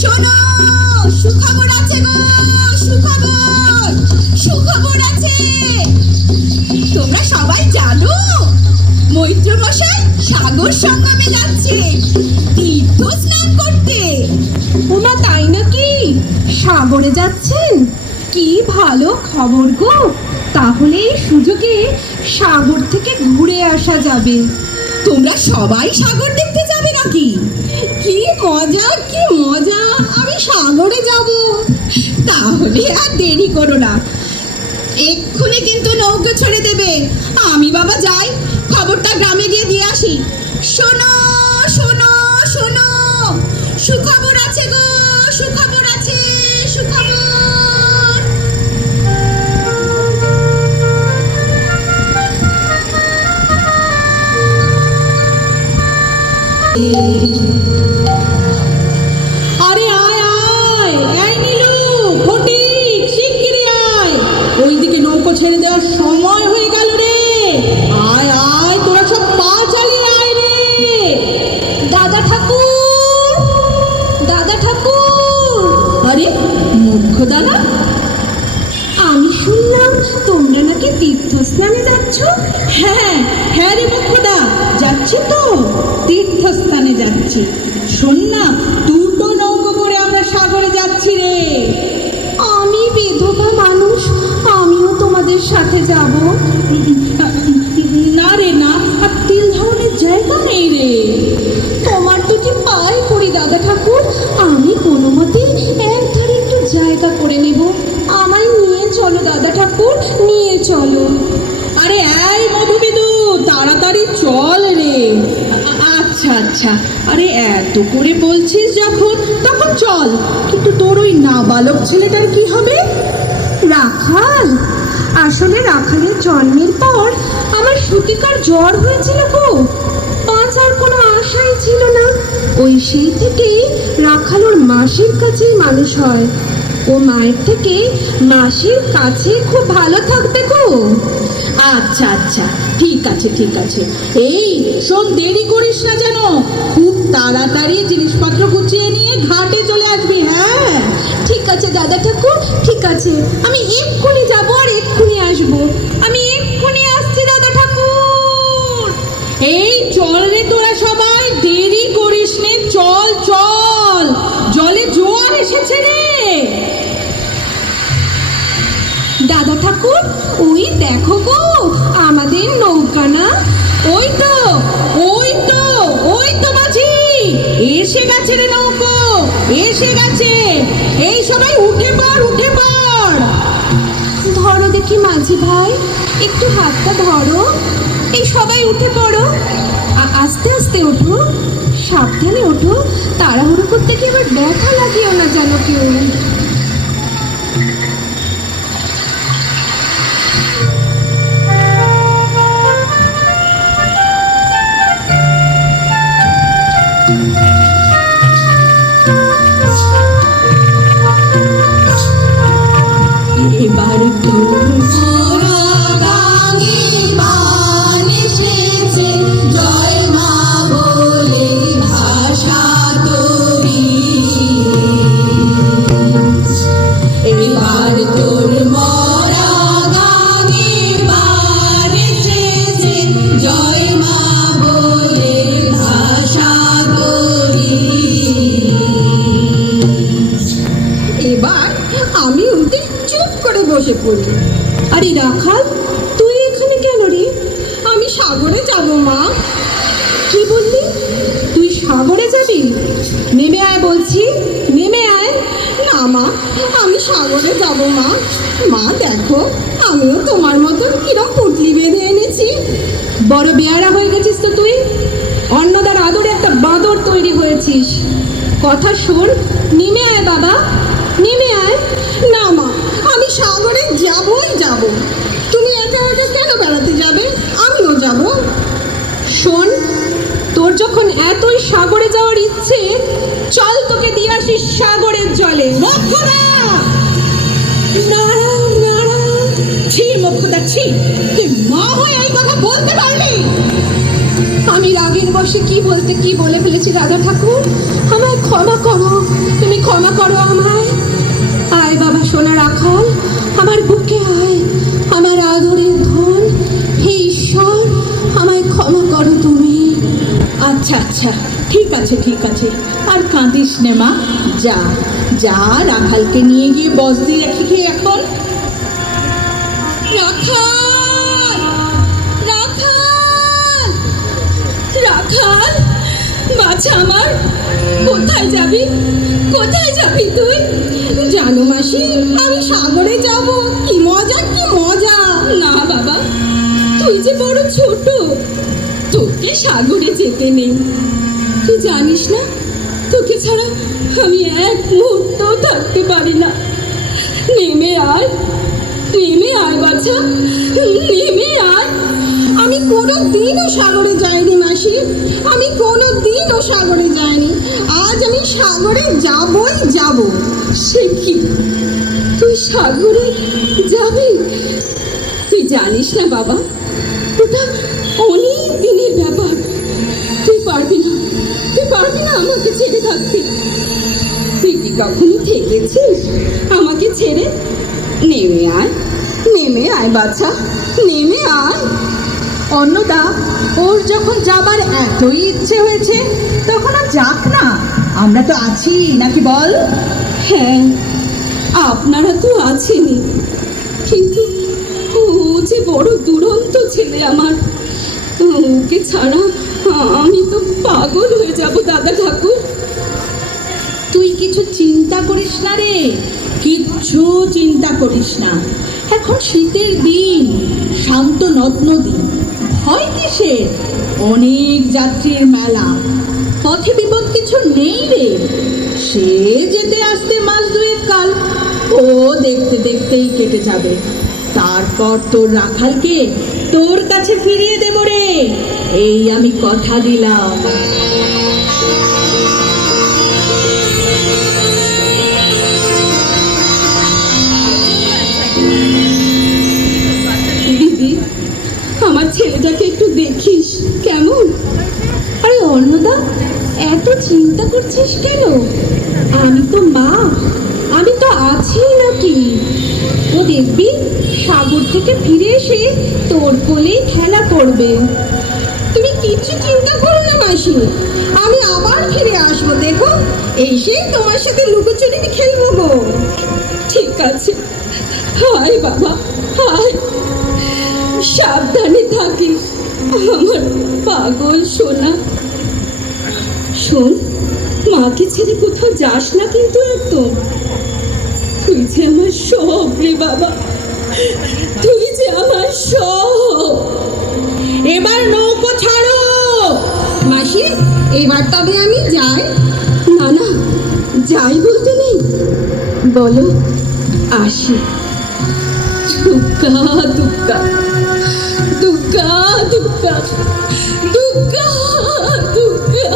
শোনো, সুখবর আছে গো, সুখবর, সুখবর আছে। তোমরা সবাই জানো মৈত্র মশাই সাগর সঙ্গমে যাচ্ছে তীর্থ স্নান করতে। ওমা তাই নাকি? সাগরে যাচ্ছেন? কি ভালো খবর গো। তাহলে এই সুযোগে সাগর থেকে ঘুরে আসা যাবে। তোমরা সবাই সাগর দেখতে যাবে নাকি? কি মজা, কি মজা, আমি সাগরে যাব। তাহলে আর দেরি করো না, এক্ষুনি কিন্তু নৌকো ছেড়ে দেবে। আমি বাবা যাই, খবরটা গ্রামে গিয়ে দিয়ে আসি। শোনো, শোনো, শোনো, সুখবর আছে গো, সুখবর আছে, সুখবর। আরে আয় আয়, এই নীলু, ফটিক, শিগগিরই আয়। ওইদিকে নৌকো ছেড়ে দেওয়ার সময় হয়ে গেল রে। আয় আয়, তোরা সব পা চালিয়ে আয় রে। দাদা ঠাকুর, দাদা ঠাকুর। আরে মূর্খ দাদা, আমি শুনলাম তোমরা নাকি তীর্থস্নানে যাচ্ছ। হ্যাঁ হ্যাঁ রে মুখদা, যাচ্ছি তো, তীর্থস্থানে যাচ্ছি। শোন না, দুটো নৌকো করে আমরা সাগরে যাচ্ছি রে। আমি বিধবা মানুষ, আমিও তোমাদের সাথে যাব। না রে না, আর তিল ধারণের জায়গা নেই রে। তোমার দুটি পায়ে পড়ি দাদা ঠাকুর, আমি কোনো মতে এক ধারে একটু জায়গা করে নেব। আমায় নিয়ে চলো দাদা ঠাকুর, নিয়ে চলো। আরে এই মধুবিদু, তাড়াতাড়ি চল রে। আচ্ছা আচ্ছা, আরে এত করে বলছিস যখন, তখন চল। কিন্তু তোর ওই নাবালক ছেলেটার কি হবে? রাখাল? আসলে রাখালের জন্মের পর আমার সত্যিকার জ্বর হয়েছিল গো। বাঁচার কোনো আশাই ছিল না। ওই সেই থেকে রাখাল ওর মাসির কাছেই মানুষ হয়। ও মায়ের থেকে মাসির কাছে খুব ভালো থাকবে গো। আচ্ছা আচ্ছা, ঠিক আছে ঠিক আছে। এই শোন, দেরি করিস না যেন, খুব তাড়াতাড়ি জিনিসপত্র গুছিয়ে নিয়ে ঘাটে চলে আসবি। হ্যাঁ ঠিক আছে দাদা ঠাকুর, ঠিক আছে। আমি এক্ষুনি যাবো আর এক্ষুনি আসবো। আমি এক্ষুনি আসছি দাদা ঠাকুর। এই চল রে তোরা সবাই, দেরি করিস নে, চল চল, জলে জোয়ার এসেছে রে। দাদা ঠাকুর, ওই দেখো গো আমাদের নৌকা না? ওই তো, ওই তো, ওই তো মাঝি, এসে গেছে রে নৌকো, এসে গেছে। এই সবাই উঠে পড়, উঠে পড়। ধরো দেখি মাঝি ভাই, একটু হাতটা ধরো। এই সবাই উঠে পড়ো, আস্তে আস্তে ওঠো, সাবধানে ওঠো, তাড়াহুড়ো করতে কি এবার ব্যথা লাগিও না যেন কেউ। এবার তোর গাঙ্গে বান এসেছে, জয় মা বলে ভাষা তোরি। এবার তোর মরা গাঙ্গে বান এসেছে, জয় মা বলে ভাষা তোরি। এবার আমি উঠে চুপ করে বসে পড়ি। আরে রাখাল, তুই এখানে কেন রে? আমি সাগরে যাব মা। কি বললি? তুই সাগরে যাবি? নেমে আয় বলছি, নেমে আয়। না মা, আমি সাগরে যাব মা। মা দেখো, আমিও তোমার মতন কিরম পুটলি বেঁধে এনেছি। বড় বেয়ারা হয়ে গেছিস তো তুই, অন্নদার আদরে একটা বাঁদর তৈরি হয়েছিস। কথা শোন, নেমে আয় বাবা, নেমে আয়। না মা, আমি সাগরে যাবই যাব। তুমি একা একা কেন বেড়াতে যাবে? আমিও যাব। শোন, তোর যখন এতই সাগরে যাওয়ার ইচ্ছে, চল তোকে দিয়ে আসিস সাগরের জলে। ছি মুখদা, ছি, তুই মা হয়ে এই কথা বলতে পারলি? আমি রাগের বশে কি বলতে কি বলে ফেলেছি রাজা ঠাকুর, আমায় ক্ষমা করো। তুমি আচ্ছা, ঠিক আছে ঠিক আছে, আর কাঁদিস নে মা। যা যা, রাখালকে নিয়ে গিয়ে বসদি রেখে খেয়ে এখন। রাখাল, রাখাল, রাখাল, বাছা আমার, কোথায় যাবি? কোথায় যাবি তুই? জানো মাসি, আমি সাগরে যাব। কি মজা, কি মজা! না বাবা, তুই যে বড় ছোট, তোকে সাগরে যেতে নেই। তুই জানিস না, তোকে ছাড়া আমি এক মুহূর্ত থাকতে পারি না। নেমে আয়, নেমে আয় বাছা, নেমে আয়। আমি কোনো দিনও সাগরে যাইনি মাসি, আমি কোনো দিনও সাগরে যাইনি। আজ আমি সাগরে যাবই যাব। সে কি, তুই সাগরে যাবি? তুই জানিস না বাবা, ওটা অনেক দিনের ব্যাপার। তুই পারবি না, তুই পারবি না আমাকে ছেড়ে থাকতে। তুই কি কখনো থেকেছিস আমাকে ছেড়ে? নেমে আয়, নেমে আয় বাছা, নেমে আয়। অন্নদা, ওর যখন যাবার এতই ইচ্ছে হয়েছে তখন আর যাক না, আমরা তো আছি নাকি বল? হ্যাঁ, আপনারা তো আছেনই, কিন্তু ও যে বড় দুরন্ত ছেলে আমার। ওকে ছাড়া আমি তো পাগল হয়ে যাব দাদা ঠাকুর। তুই কিছু চিন্তা করিস না রে, কিচ্ছু চিন্তা করিস না। এখন শীতের দিন, শান্ত নদ নদী, ভয় কিসের? অনেক যাত্রীর মেলা, পথে বিপদ কিছু নেই রে। সে যেতে আসতে মাস দুয়েক কাল, ও দেখতে দেখতেই কেটে যাবে। তারপর তোর রাখালকে তোর কাছে ফিরিয়ে দেব রে, এই আমি কথা দিলাম। দিদি, আমার ছেলেটাকে একটু দেখিস কেমন? আরে অন্নদা, এত চিন্তা করছিস কেন? আমি তো মা, আমি তো আছি নাকি। ও দেখবি সাগর থেকে ফিরে এসে তোর কোলেই খেলা করবে। তুমি কিচ্ছু চিন্তা করো না মাসি, আমি আবার ফিরে আসবো। দেখো, এসে তোমার সাথে লুকোচুরি খেলবো গো। ঠিক আছে, হায় বাবা, হায়। সাবধানে থাকিস আমার পাগল সোনা। শোন, মাকে ছেড়ে কোথাও যাস না কিন্তু একদম। তুই যে আমার সব রে বাবা, তুই যে আমার সব। এবার নৌকো ছাড়ো মাসি, এবার তবে আমি যাই? না না, যাই বলতে নেই, বলো আসি। দুগ্গা দুগ্গা, দুগ্গা দুগ্গা, দুগ্গা দুগ্গা।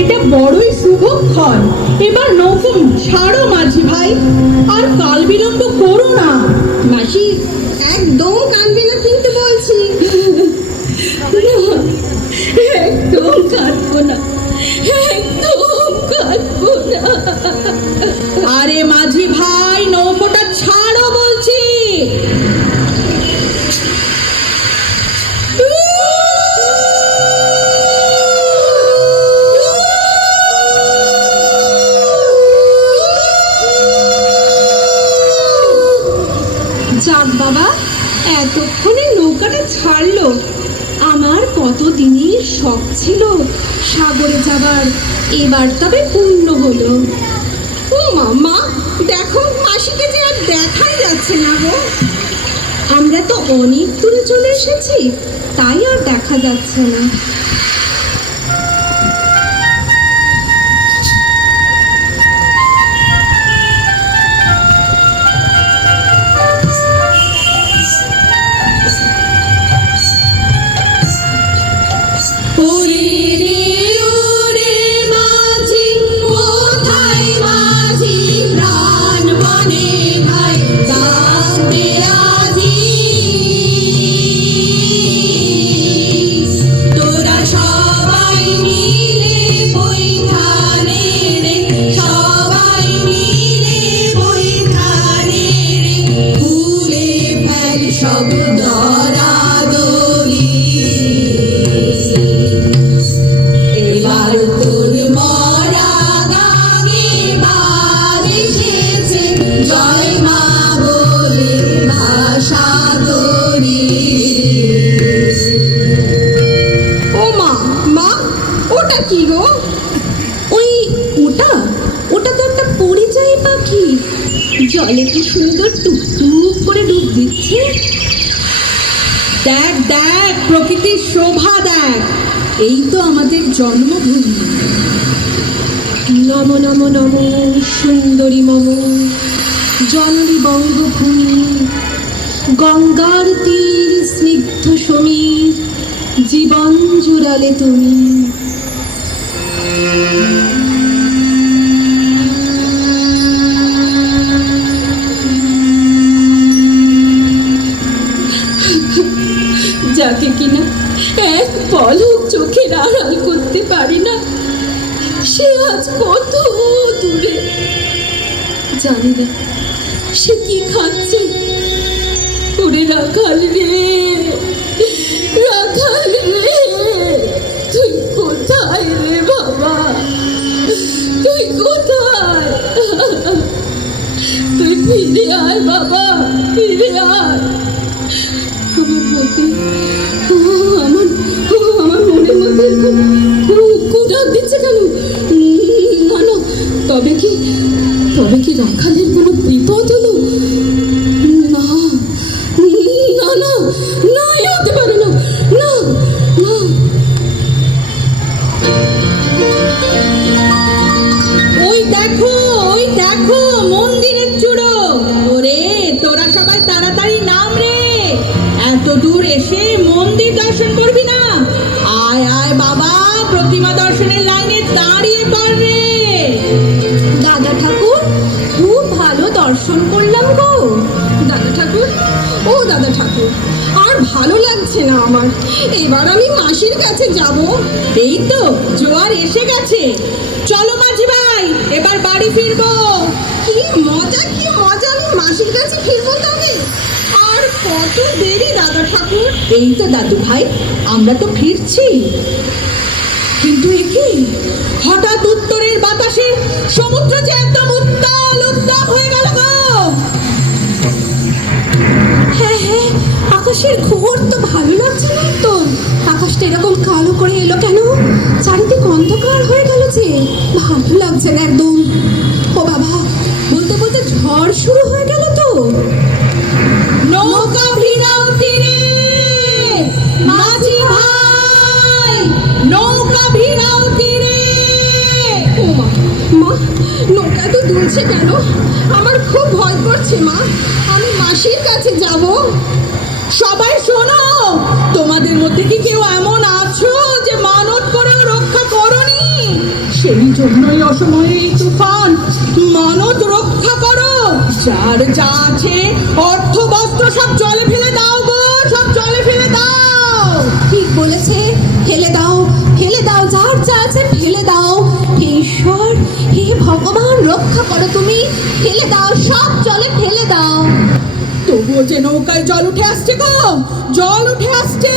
এটা বড়ই শুভক্ষণ। এবার নৌকো ছাড়ো মাঝি ভাই, আর কাল বিলম্ব করো না। মাসি, একদম কাঁদবে না কিন্তু বলছি। না, একদম কাঁদবো না, একদম কাঁদবো না। আরে মাঝি ভাই, নৌকোটা ছাড়ো বলছি। যাক বাবা, এতক্ষণে নৌকাটা ছাড়লো। আমার কত দিনের শখ ছিল সাগরে যাবার, এবার তবে পূর্ণ হলো। ও মামা, দেখো মাসিকে যে আর দেখাই যাচ্ছে না গো। আমরা তো অনেক দূরে চলে এসেছি, তাই আর দেখা যাচ্ছে না। তোরা ওটা ওটা তো একটা পরিযায়ী পাখি, জলে কি সুন্দর টুকটুক করে ডুব দিচ্ছে। দেখ দেখ, প্রকৃতির শোভা দেখ, এই তো আমাদের জন্মভূমি। নম নম নম সুন্দরী মম জননী বঙ্গভূমি, গঙ্গার তীর স্নিগ্ধ সমীর, জীবন জুড়ালে তুমি। যাকে কিনা এক পলক চোখের আড়াল করতে পারি না, সে আজ কত দূরে। জানি না সে কি খাচ্ছে। ওরে রাখাল রে, রাখাল রে, তুই কোথায় রে বাবা, তুই কোথায়? তুই ফিরে আয় বাবা, ফিরে আয়। আমার মধ্যে আমার মনের মধ্যে ডাক দিচ্ছে কেন? না না, তবে কি রাখালের কোনো বিপদ হলো? না না না না, এ হতে পারে না, না না। ওই দেখো, ওই দেখো মন্দিরের চূড়ো। ওরে তোরা সবাই তাড়াতাড়ি নাম রে, এত দূর এসে মন্দির দর্শন করবি না? আয় আয় বাবা, প্রতিমা দর্শনের লাইনে দাঁড়িয়ে পড় রে। দাদা ঠাকুর, খুব ভালো দর্শন করলাম গো। দাদা ঠাকুর, ও দাদা ঠাকুর, আর ভালো লাগছে না আমার, এবার আমি মাসির কাছে যাব। এই তো জোয়ার এসে গেছে, চলো মাঝি ভাই, এবার বাড়ি ফিরবো। কি মজা, কি মজা, আমি মাসির কাছে ফিরবো তবে। আর কত দেরি দাদা ঠাকুর? এই তো দাদু ভাই, আমরা তো ফিরছি। কিন্তু এ কি, হঠাৎ উত্তরের বাতাসে সমুদ্র যে একদম উত্তাল উত্তাল হয়ে গেল গো। হ্যাঁ হ্যাঁ, আকাশের খবর তো ভালো লাগছে না তো। আকাশটা এরকম কালো করে এলো কেন? চারিদিক অন্ধকার হয়ে গেল যে, ভালো লাগছে না একদম। ও বাবা, বলতে বলতে ঝড় শুরু হয়ে গেল তো। নৌকা ভিড়াও তীরে, মাঝি ভাই, নৌকা ভিড়াও তীরে। ও মা, মা, নৌকা তো দুলছে কেন? আমার খুব ভয় করছে মা, আমি মাসির কাছে যাব। সবাই শোনো, তোমাদের মধ্যে কি কেউ এমন আছো যে মানত করেও রক্ষা করনি? সেই জন্যই অসময়ে এই তুফান, মানত রক্ষা করো। যার যা আছে অর্থ বস্ত্র সব জলে ফেলে দাও গো, সব জলে ফেলে দাও। ঠিক বলেছে, ফেলে দাও, ফেলে দাও, যার যা আছে ফেলে দাও। হে ঈশ্বর, হে ভগবান, রক্ষা করো তুমি, ফেলে দাও, সব জলে ফেলে দাও। তবুও যে নৌকায় জল উঠে আসছে গো, জল উঠে আসছে।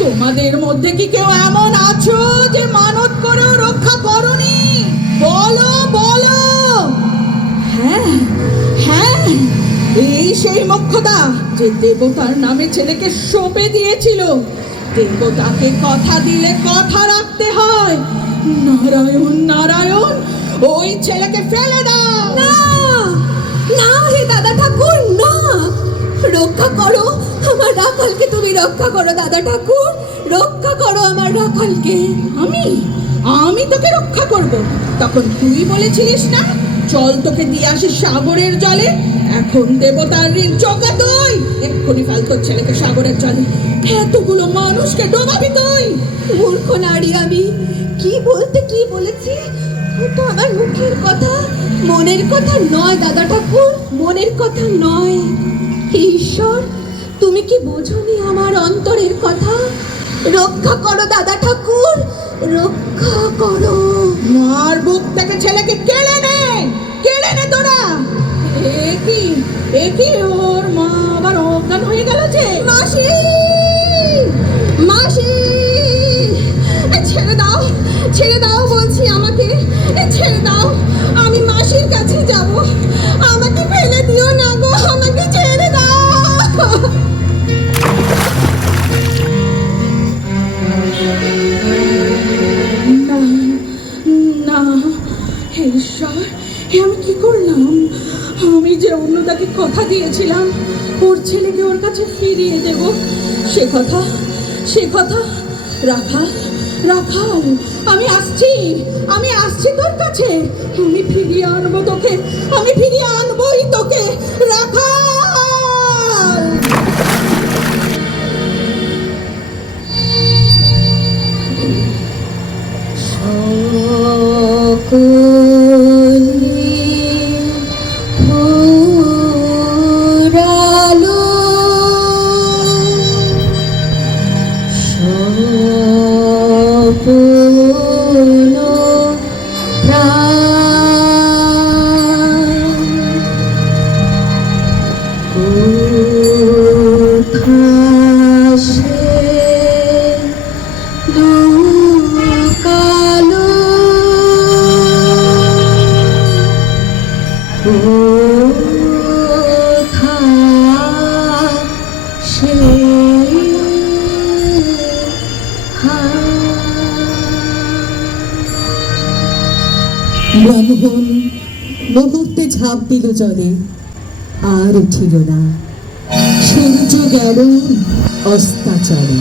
তোমাদের মধ্যে কি কেউ এমন আছো যে মানত করেও রক্ষা করনি? বলো বলো। হ্যাঁ হ্যাঁ, এই সেই মোক্ষদা যে দেবতার নামে ছেলেকে সঁপে দিয়েছিল। দেবতাকে কথা দিলে কথা রাখতে হয়। নারায়ণ নারায়ণ, ওই ছেলেকে ফেলে দাও। না না, হে দাদা ঠাকুর, না, রক্ষা করো আমার রাখালকে, তুমি রক্ষা করো দাদা ঠাকুর, রক্ষা করো আমার রাখালকে। আমি আমি তোকে রক্ষা করব। তখন তুই বলেছিলিস না, চল তোকে দিয়ে আসি সাগরের জলে। এখন দেবতার ঋণ চোখা তুই, এক্ষুনি ফেল তোর ছেলেকে সাগরের জলে। এতগুলো মানুষকে ডোবাবি তুই? মূর্খ নারী আমি, কি বলতে কি বলেছি? ওটা আমার মুখের কথা, মনের কথা নয় দাদা ঠাকুর, মনের কথা নয়। হে ঈশ্বর, তুমি কি বোঝনি আমার অন্তরের কথা? রক্ষা করো দাদা ঠাকুর, রক্ষা করো। মার বুক থেকে ছেলেকে কেড়ে নে, কেড়ে নে তোরা। এ কি, ওর মা আবার অজ্ঞান হয়ে গেল যে। মাসি, মাসি, ছেড়ে দাও, ছেড়ে দাও বলছি আমাকে, ছেড়ে দাও। আমি মাসির কাছে যাব, আমাকে ফেলে দিও না গো, আমাকে ছেড়ে দাও। না না ঈশ্বর, এ আমি কি করলাম? আমি যে অন্যদাকে কথা দিয়েছিলাম ওর ছেলেকে ওর কাছে ফিরিয়ে দেব, সে কথা রাখাল, রাখাল, আমি আসছি তোর কাছে। আমি ফিরিয়ে আনবো তোকে, আমি ফিরিয়ে আনবোই তোকে, রাখাল। ব্রাহ্মণ মুহূর্তে ঝাঁপ দিল জলে, আর উঠিল না। সূর্য গেল অস্তাচলে।